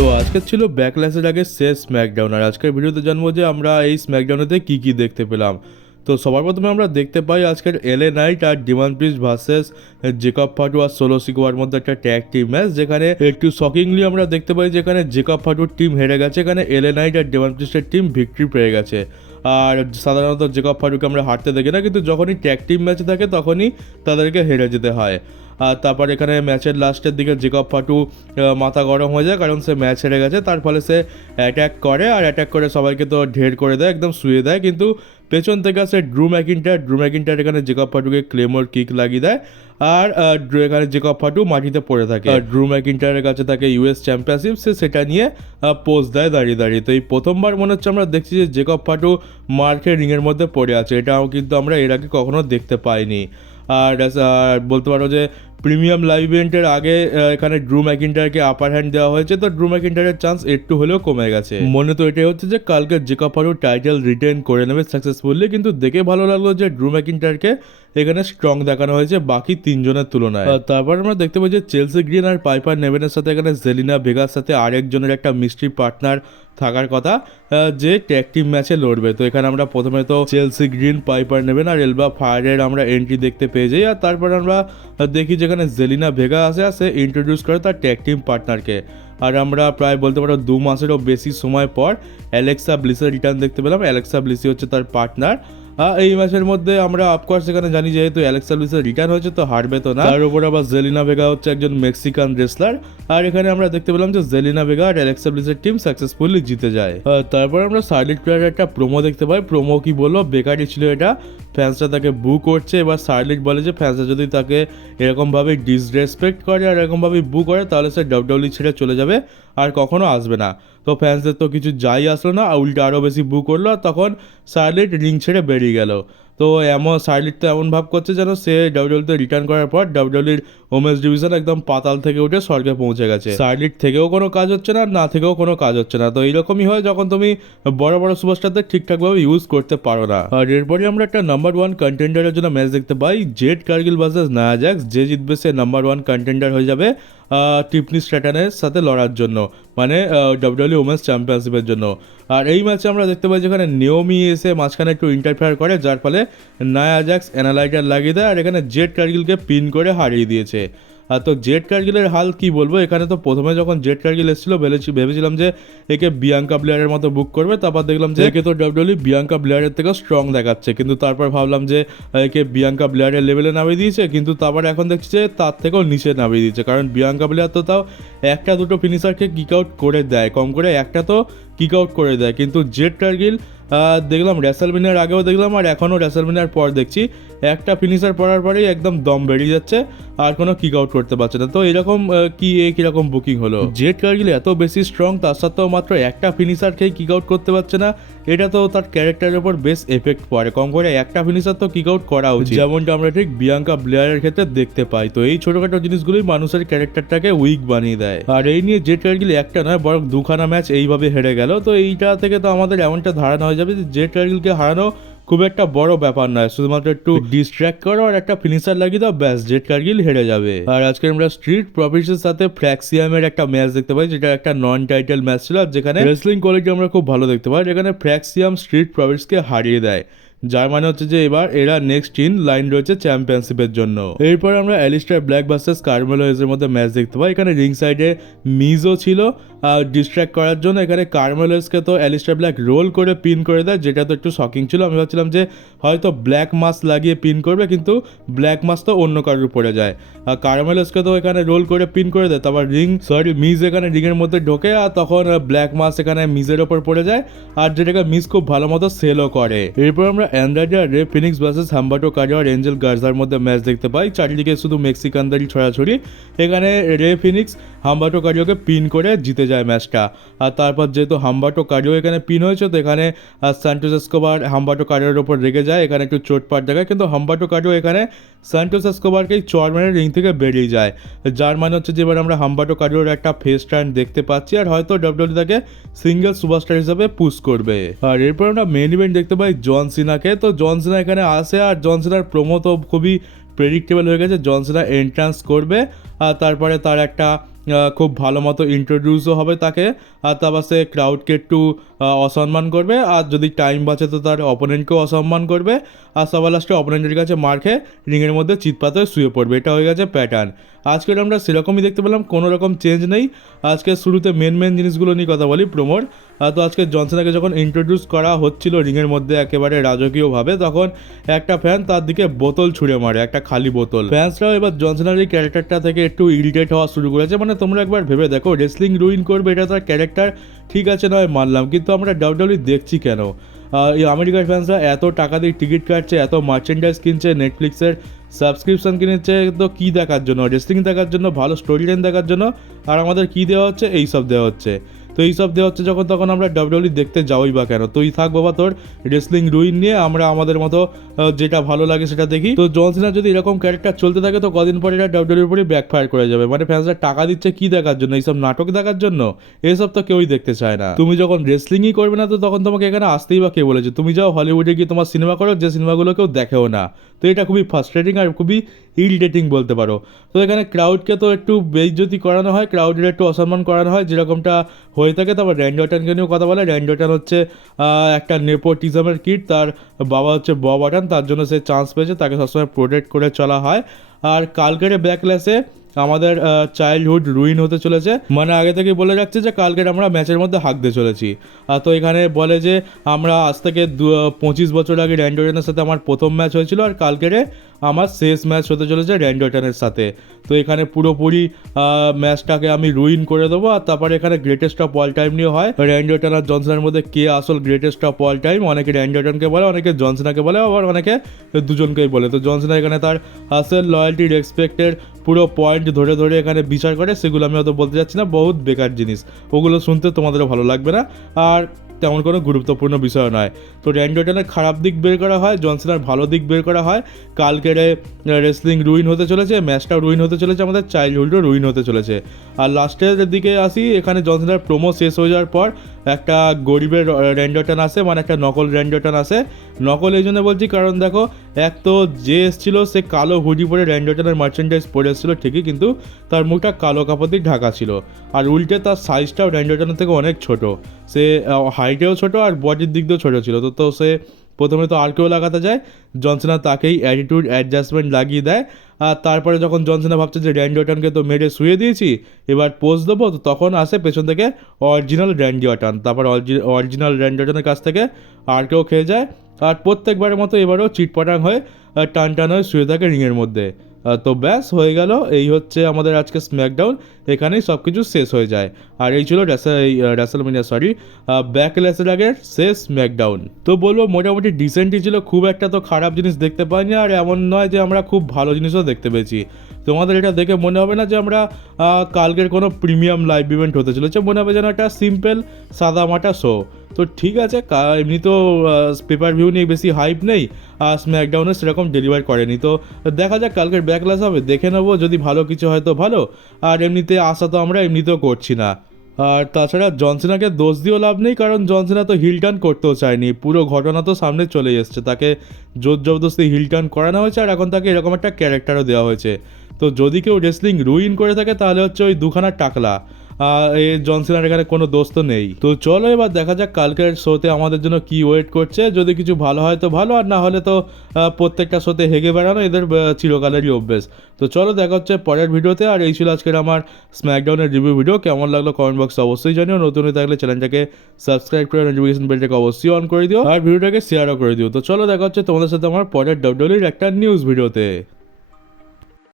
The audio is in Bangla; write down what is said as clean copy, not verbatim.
তো আজকে ছিল ব্যাকল্যাশের আগে শেষ স্ম্যাকডাউন, আর আজকের ভিডিওতে জানবো যে আমরা এই স্ম্যাকডাউনেতে কী কী দেখতে পেলাম। তো সবার প্রথমে আমরা দেখতে পাই আজকের এলএ নাইট আর ডিমান প্রিস্ট ভার্সেস জেকব ফাটু আর সোলো সিকোয়ার মধ্যে একটা ট্যাগ টিম ম্যাচ, যেখানে একটু শকিংলি আমরা দেখতে পাই যেখানে জেকব ফাটুর টিম হেরে গেছে, এখানে এলএ নাইট আর ডিমান প্রিস্টের টিম ভিক্টরি পেয়ে গেছে। আর সাধারণত জেকব ফাটুকে আমরা হারতে দেখি না, কিন্তু যখনই ট্যাগ টিম ম্যাচে থাকে তখনই তাদেরকে হেরে যেতে হয়। আর তারপর এখানে ম্যাচের লাস্টের দিকে জেকব ফাটু মাথা গরম হয়ে যায়, কারণ সে ম্যাচ হেরে গেছে। তার ফলে সে অ্যাটাক করে, আর অ্যাটাক করে সবাইকে তো ঢের করে দেয়, একদম শুয়ে দেয়। কিন্তু পেছন থেকে আসে ড্রু ম্যাকিন্টায়ার এখানে জেকব ফাটুকে ক্লেমোর কিক লাগিয়ে দেয়, আর এখানে জেকব ফাটু মাটিতে পড়ে থাকে। আর ড্রু ম্যাকিন্টায়ারের কাছে থাকে ইউএস চ্যাম্পিয়নশিপ, সে সেটা নিয়ে পোজ দেয় দাঁড়িয়ে দাঁড়িয়ে। তো এই প্রথমবার মনে হচ্ছে আমরা দেখছি যে জেকব ফাটু মার্কের রিংয়ের মধ্যে পড়ে আছে, এটাও কিন্তু আমরা এর আগে কখনো দেখতে পাইনি। আর বলতে পারো যে প্রিমিয়াম লাইভ ইভেন্টের আগে এখানে ড্রু ম্যাকিন্টায়ারকে আপার হ্যান্ড দেওয়া হয়েছে, তো ড্রু ম্যাকিন্টায়ারের চান্স একটু হলেও কমে গেছে। মনে তো এটাই হচ্ছে যে কালকে জেকব ফাটু টাইটেল রিটেন করে নেবে সাকসেসফুলি, কিন্তু দেখে ভালো লাগলো যে ড্রু ম্যাকিন্টায়ারকে এখানে স্ট্রং দেখানো হয়েছে বাকি তিনজনের তুলনায়। তারপর আমরা দেখতে পাই যে চেলসি গ্রিন আর পাইপার নেভেনের সাথে এখানে জেলিনা ভেগার সাথে আরেকজনের একটা মিস্ট্রি পার্টনার থাকার কথা, যে ট্যাগ টিম ম্যাচে লড়বে। তো এখানে আমরা প্রথমে তো চেলসি গ্রিন, পাইপার নেভেন আর এলবা ফায়ারের আমরা এন্ট্রি দেখতে পেয়ে যাই। আর তারপর আমরা দেখি যেখানে জেলিনা ভেগা সে ইন্ট্রোডিউস করে তার ট্যাগ টিম পার্টনারকে। আর আমরা প্রায় বলতে পারো 2 মাসেরও বেশি সময় পর অ্যালেক্সা ব্লিসের রিটার্ন দেখতে পেলাম। অ্যালেক্সা ব্লিসি হচ্ছে তার পার্টনার। এই ম্যাচের মধ্যে আমরা অফকোর্স এখানে জানি যেহেতু অ্যালেক্সা ব্লিসের রিটার্ন হয়েছে তো হারবে তো না। তার উপর আবার জেলিনা ভেগা হচ্ছে একজন মেক্সিকান রেসলার, আর এখানে আমরা দেখতে পেলাম যে জেলিনা ভেগা আর অ্যালেক্সা ব্লিসের টিম সাকসেসফুলি জিতে যায়। তারপর আমরা শার্লেট ফ্লেয়ারের একটা প্রোমো দেখতে পাই। প্রোমো কি বললো, বেকারই ছিল এটা। ফ্যান্সরা তাকে বু করছে, এবার শার্লেট বলে যে ফ্যান্সরা যদি তাকে এরকমভাবে ডিসরেসপেক্ট করে আর এরকমভাবে বু করে তাহলে সে ডাব্লিউডব্লিউই ছেড়ে চলে যাবে আর কখনো আসবে না। তো ফ্যান্সদের তো কিছু যাই আসলো না, উল্টা আরও বেশি বু করলো, আর তখন শার্লেট রিং ছেড়ে বেরিয়ে গেল। তো শার্লেট তো এমন ভাব করছে যেন সে ডাব্লিউডব্লিউতে রিটার্ন করার পর ডাব্লিউডব্লিউর ওমেন্স ডিভিশন একদম পাতাল থেকে উঠে স্বর্গে পৌঁছে গেছে। শার্লেট থেকেও কোনো কাজ হচ্ছে না, না থেকেও কোনো কাজ হচ্ছে না। তো এইরকমই হয় যখন তুমি বড় বড় সুপারস্টারদের ঠিকঠাকভাবে ইউজ করতে পারো না। আর এরপরে আমরা একটা নাম্বার 1 কন্টেন্ডারের জন্য ম্যাচ দেখতে পাই, জেড কার্গিল ভার্সেস নায়া জ্যাক্স। যে জিতবে সে নাম্বার 1 কন্টেন্ডার হয়ে যাবে টিফনি স্ট্র্যাটনের সাথে লড়ার জন্য, মানে ডাব্লিউডব্লিউ ওমেন্স চ্যাম্পিয়নশিপের জন্য। আর এই ম্যাচে আমরা দেখতে পাই যেখানে নিয়মি এসে মাঝখানে একটু ইন্টারফেয়ার করে, যার ফলে নায়া জ্যাক্স অ্যানালাইটার লাগিয়ে দেয়, আর এখানে জেড কার্গিলকে পিন করে হারিয়ে দিয়েছে। তো জেড কার্গিলের হাল কি বলবো, এখানে তো প্রথমে যখন জেড কার্গিল এসেছিল ভেবেছিলাম যে একে বিয়াঙ্কা ব্লেয়ারের মতো বুক করবে, তারপর দেখলাম যে একে তো ডাব্লিউডব্লিউ বিয়াঙ্কা ব্লেয়ারের থেকেও স্ট্রং দেখাচ্ছে, কিন্তু তারপর ভাবলাম যে একে বিয়াঙ্কা ব্লেয়ারের লেভেলে নামিয়ে দিয়েছে, কিন্তু তারপর এখন দেখছি যে তার থেকেও নিচে নামিয়ে দিয়েছে, কারণ বিয়াঙ্কা ব্লেয়ার তো তাও একটা দুটো ফিনিশারকে কিক আউট করে দেয়, কম করে একটা তো কিক আউট করে দেয়, কিন্তু জেড কার্গিল দেখলাম রেসলম্যানিয়ার আগেও দেখলাম আর এখনও রেসলম্যানিয়ার পর দেখছি একটা ফিনিশার পড়ার পরেই একদম দম বেরিয়ে যাচ্ছে আর কোনো কিক আউট করতে পারছে না। তো এরকম কীরকম বুকিং হলো, জেড কার্গিল এত বেশি স্ট্রং, তার সাথেও মাত্র একটা ফিনিশার খেয়ে কিক আউট করতে পারছে না, এটা তো তার ক্যারেক্টারের উপর বেশ এফেক্ট পড়ে। কম করে একটা ফিনিশার তো কিক আউট করা উচিত, যেমনটা আমরা ঠিক বিয়াঙ্কা ব্লেয়ারের ক্ষেত্রে দেখতে পাই। তো এই ছোটোখাটো জিনিসগুলোই মানুষের ক্যারেক্টারটাকে উইক বানিয়ে দেয়। আর এই নিয়ে জেড কার্গিল একটা নয় বরং দুখানা ম্যাচ এইভাবে হেরে গেল। তো এইটা থেকে তো আমাদের এমনটা ধারণা হয়ে যাবে যে জেড কার্গিলকে হারানো খুব একটা বড় ব্যাপার নয়, শুধুমাত্র একটু ডিস্ট্র্যাক্ট করো আর একটা ফিনিশার লাগিয়ে দাও, ব্যাস জেড কার্গিল হেরে যাবে। আর আজকে আমরা স্ট্রিট প্রফিটসের সাথে ফ্র্যাক্সিয়ামের একটা ম্যাচ দেখতে পাই, যেটা একটা নন টাইটেল ম্যাচ ছিল, যেখানে রেসলিং কোয়ালিটি আমরা খুব ভালো দেখতে পাই। যেখানে ফ্র্যাক্সিয়াম স্ট্রিট প্রফিটসকে হারিয়ে দেয়, যার মানে হচ্ছে যে এবার এরা নেক্সট ইন লাইন রয়েছে চ্যাম্পিয়নশিপের জন্য। এরপর আমরা অ্যালিস্টার ব্ল্যাক ভার্সেস কার্মেলো এজের মধ্যে ম্যাচ দেখতে পাই। এখানে রিং সাইডে মিজও ছিল ডিস্ট্র্যাক্ট করার জন্য, এখানে কার্মেলো এজকে তো অ্যালিস্টার ব্ল্যাক রোল করে পিন করে দেয়, যেটা তো একটু শকিং ছিল। আমি ভাবছিলাম যে হয়তো ব্ল্যাক মাস্ক লাগিয়ে পিন করবে, কিন্তু ব্ল্যাক মাস্ক তো অন্য কারোর পড়ে যায়। আর কার্মেলো এজকে তো এখানে রোল করে পিন করে দেয়, তারপর মিজ এখানে রিংয়ের মধ্যে ঢোকে, আর তখন ব্ল্যাক মাস্ক এখানে মিজের ওপর পড়ে যায়, আর যেটাকে মিজ খুব ভালো মতো সেলও করে। এরপর আমরা অ্যান্ড্রয়েড আর রে ফিনিক্স ভার্সেস হাম্বাটো কারিও আর এঞ্জেল গার্জার মধ্যে ম্যাচ দেখতে পাই। চারিদিকে শুধু মেক্সিকানদারি ছড়াছড়ি, এখানে রে ফিনিক্স হাম্বাটো কারিওকে পিন করে জিতে যায় ম্যাচটা। আর তারপর যেহেতু হাম্বাটো কারিও এখানে পিন হয়েছে, তো এখানে সান্টোস এসকোবার হাম্বাটো কারিওর ওপর রেগে যায়, এখানে একটু চোটপাট দেখায়, কিন্তু হাম্বাটো কারিও এখানে সান্টোস এসকোবারকেই চড় মেরে রিং থেকে বেরিয়ে যায়, যার মানে হচ্ছে যে এবার আমরা হাম্বাটো কারিওর একটা ফেস টার্ন দেখতে পাচ্ছি, আর হয়তো ডাব্লিউডব্লিউ তাকে সিঙ্গেল সুপারস্টার হিসেবে পুশ করবে। আর এরপর আমরা মেইন ইভেন্ট দেখতে পাই জন সিনাকে। তো জন সিনা এখানে আসে, আর জন সিনার প্রোমো তো খুবই প্রেডিক্টেবল হয়ে গেছে। জন সিনা এন্ট্রান্স করবে, আর তারপরে তার একটা খুব ভালো মতো ইন্ট্রোডিউসও হবে তাকে, আর তারপর সে ক্রাউডকে একটু অসম্মান করবে, আর যদি টাইম বাঁচে তো তার অপোনেন্টকেও অসম্মান করবে, আর সবার লাস্টে অপোনেন্টের কাছে মার খেয়ে রিংয়ের মধ্যে চিৎপাত হয়ে শুয়ে পড়বে। এটা হয়ে গেছে প্যাটার্ন। আজকের আমরা সেরকমই দেখতে পেলাম, কোনো রকম চেঞ্জ নেই। আজকে শুরুতে মেন জিনিসগুলো নিয়ে কথা বলি, প্রোমোর। তো আজকে জন সিনাকে যখন ইন্ট্রোডিউস করা হচ্ছিল রিংয়ের মধ্যে একেবারে রাজকীয়ভাবে, তখন একটা ফ্যান তার দিকে বোতল ছুঁড়ে মারে, একটা খালি বোতল। ফ্যান্সরাও এবার জন সিনার এই ক্যারেক্টারটা থেকে একটু ইরিটেট হওয়া শুরু করেছে। মানে তোমরা একবার ভেবে দেখো, রেসলিং রুইন করবে এটা তার ক্যারেক্টার, ঠিক আছে নয় মানলাম, কিন্তু আমরা ডাব্লিউডাব্লিউ দেখছি কেন? এই আমেরিকার ফ্যান্সরা এত টাকা দিয়ে টিকিট কাটছে, এত মার্চেন্ডাইজ কিনছে, নেটফ্লিক্সের সাবস্ক্রিপশন কিনেছে, তো কী দেখার জন্য? রেসলিং দেখার জন্য, ভালো স্টোরি লাইন দেখার জন্য। আর আমাদের কী দেওয়া হচ্ছে? এইসব দেওয়া হচ্ছে। তো এইসব দেওয়া হচ্ছে যখন, তখন আমরা ডাব্লিউডাব্লিউ দেখতে যাওই বা কেন? তুই থাক বাবা তোর রেসলিং রুইন নিয়ে, আমরা আমাদের মতো যেটা ভালো লাগে সেটা দেখি। তো জন সিনার যদি এরকম ক্যারেক্টার চলতে থাকে তো কদিন পরে এটা ডাব্লিউডাব্লিউর উপরে ব্যাকফায়ার করে যাবে। মানে ফ্যান্সরা টাকা দিচ্ছে কী দেখার জন্য? এইসব নাটক দেখার জন্য? এসব তো কেউই দেখতে চায় না। তুমি যখন রেসলিংই করবে না তো তখন তোমাকে এখানে আসতেই বা কে বলেছে? তুমি যাও হলিউডে গিয়ে তোমার সিনেমা করো, যে সিনেমাগুলো কেউ দেখেও না। তো এটা খুবই ফ্রাস্ট্রেটিং আর খুবই ইরিটেটিং বলতে পারো। তো এখানে ক্রাউডকে তো একটু বেইজ্জতি করানো হয়, ক্রাউডের একটু অসম্মান করানো হয়, যেরকমটা হয়ে থাকে। তারপর র্যান্ডি অর্টনকে নিয়েও কথা বলে। র্যান্ডি অর্টন হচ্ছে একটা নেপোটিজমের কিড, তার বাবা হচ্ছে বব অর্টন, তার জন্য সে চান্স পেয়েছে, তাকে সবসময় প্রোটেক্ট করে চলা হয়। আর কালকের ব্যাকল্যাশে আমাদের চাইল্ডহুড রুইন হতে চলেছে। মানে আগে থেকে বলে রাখছে যে কালকের আমরা ম্যাচের মধ্যে হাঁকতে চলেছি। তো এখানে বলে যে আমরা আজ থেকে 25 বছর আগে র্যান্ডি অর্টনের সাথে আমার প্রথম ম্যাচ হয়েছিল, আর কালকের আমার শেষ ম্যাচ হতে চলেছে র্যান্ডি অর্টনের সাথে। তো এখানে পুরোপুরি ম্যাচটাকে আমি রুইন করে দেবো। আর তারপরে এখানে গ্রেটেস্ট অফ অল টাইম নিয়ে হয়, র্যান্ডি অর্টন আর জন সিনার মধ্যে কে আসল গ্রেটেস্ট অফ অল টাইম। অনেকে র্যান্ডি অর্টনকে বলে, অনেকে জন সিনাকে বলে, আবার অনেকে দুজনকেই বলে। তো জন সিনা এখানে তার আসল লয়্যালটি, রেসপেক্টের পুরো পয়েন্ট ধরে ধরে এখানে বিচার করে। সেগুলো আমি অত বলতে যাচ্ছি না, বহুত বেকার জিনিস, ওগুলো শুনতে তোমাদেরও ভালো লাগবে না, আর তেমন কোনো গুরুত্বপূর্ণ বিষয় নয়। তো র্যান্ডি অর্টনের খারাপ দিক বের করা হয়, জন সিনার ভালো দিক বের করা হয়। কালকের রেসলিং রুইন হতে চলেছে, ম্যাচটাও রুইন হতে চলেছে, আমাদের চাইল্ডহুডও রুইন হতে চলেছে। আর লাস্টের দিকে আসি, এখানে জন সিনার প্রোমো শেষ হয়ে যাওয়ার পর একটা গরিবের র্যান্ডি অর্টন আসে, মানে একটা নকল র্যান্ডি অর্টন আসে। নকল এই জন্য বলছি কারণ দেখো, এক তো যে এসেছিল সে কালো হুডি পরে র্যান্ডি অর্টনের মার্চেন্ডাইজ পরে এসেছিলো ঠিকই, কিন্তু তার মুখটা কালো কাপড় দিয়ে ঢাকা ছিল। আর উল্টে তার সাইজটাও র্যান্ডি অর্টনের থেকে অনেক ছোট, সে হাইটেও ছোট আর বডির দিক দিয়েও ছোটো ছিল। তো সে প্রথমে তো আর কেউ লাগাতে যায়, জন সিনা তাকেই অ্যাটিটিউড অ্যাডজাস্টমেন্ট লাগিয়ে দেয়। আর তারপরে যখন জন সিনা ভাবছে যে র্যান্ডি অর্টনকে তো মেরে শুয়ে দিয়েছি, এবার পোজ দেবো, তো তখন আসে পেছন থেকে অরিজিনাল র্যান্ডি অর্টন। তারপর অরিজিনাল র্যান্ডি অর্টনের কাছ থেকে আর কেউ খেয়ে যায়। আর প্রত্যেকবারের মতো এবারও চিটপটাং হয়ে টান হয়ে শুয়ে থাকে রিংয়ের মধ্যে। তো ব্যাস হয়ে গেল, এই হচ্ছে আমাদের আজকে স্ম্যাকডাউন। এখানেই সব কিছু শেষ হয়ে যায়। আর এই ছিল রেসলম্যানিয়া ব্যাকল্যাশের আগের শেষ স্ম্যাকডাউন। তো বলবো মোটামুটি ডিসেন্টই ছিল, খুব একটা তো খারাপ জিনিস দেখতে পাইনি, আর এমন নয় যে আমরা খুব ভালো জিনিসও দেখতে পেয়েছি। তোমাদের এটা দেখে মনে হবে না যে আমরা কালকের কোনো প্রিমিয়াম লাইভ ইভেন্ট হতে চলেছে, মনে হবে যেন একটা সিম্পল সাদামাটা শো। তো ঠিক আছে, এমনি তো পেপার ভিউ নিয়ে বেশি হাইপ নেই, আর স্ম্যাকডাউনে সেরকম ডেলিভার করেনি। তো দেখা যাক কালকের ব্যাকল্যাশ হবে, দেখে নেবো, যদি ভালো কিছু হয় তো ভালো, আর এমনিতে আশা তো আমরা এমনিতেও করছি না। আর তাছাড়া জন সিনাকে দোষ দিয়েও লাভ নেই, কারণ জন সিনা তো হিল টার্ন করতেও চায়নি, পুরো ঘটনা তো সামনে চলে এসছে, তাকে জোর জবরদস্তি হিল টার্ন করানো হয়েছে, আর এখন তাকে এরকম একটা ক্যারেক্টারও দেওয়া হয়েছে। তো যদি কেউ রেসলিং রুইন করে থাকে তাহলে হচ্ছে ওই দুখানা টাকলা, এই জন সিনার এখানে কোনো দোষ তো নেই। তো চলো এবার দেখা যাক কালকের শোতে আমাদের জন্য কি ওয়েট করছে, যদি কিছু ভালো হয় তো ভালো, আর না হলে তো প্রত্যেকটা শোতে হেগে বেড়ানো এদের চিরকালেরই অভ্যেস। তো চলো দেখা হচ্ছে পরের ভিডিওতে। আর এই ছিল আজকের আমার স্ম্যাকডাউনের রিভিউ ভিডিও। কেমন লাগলো কমেন্ট বক্সে অবশ্যই জানিও, নতুন হয়ে থাকলে চ্যানেলটাকে সাবস্ক্রাইব করে নোটিফিকেশন বেলটাকে অবশ্যই অন করে দিও, আর ভিডিওটাকে শেয়ারও করে দিও। তো চলো দেখা হচ্ছে তোমাদের সাথে আমার পরের ডাব্লিউডাব্লিউর একটা নিউজ ভিডিওতে।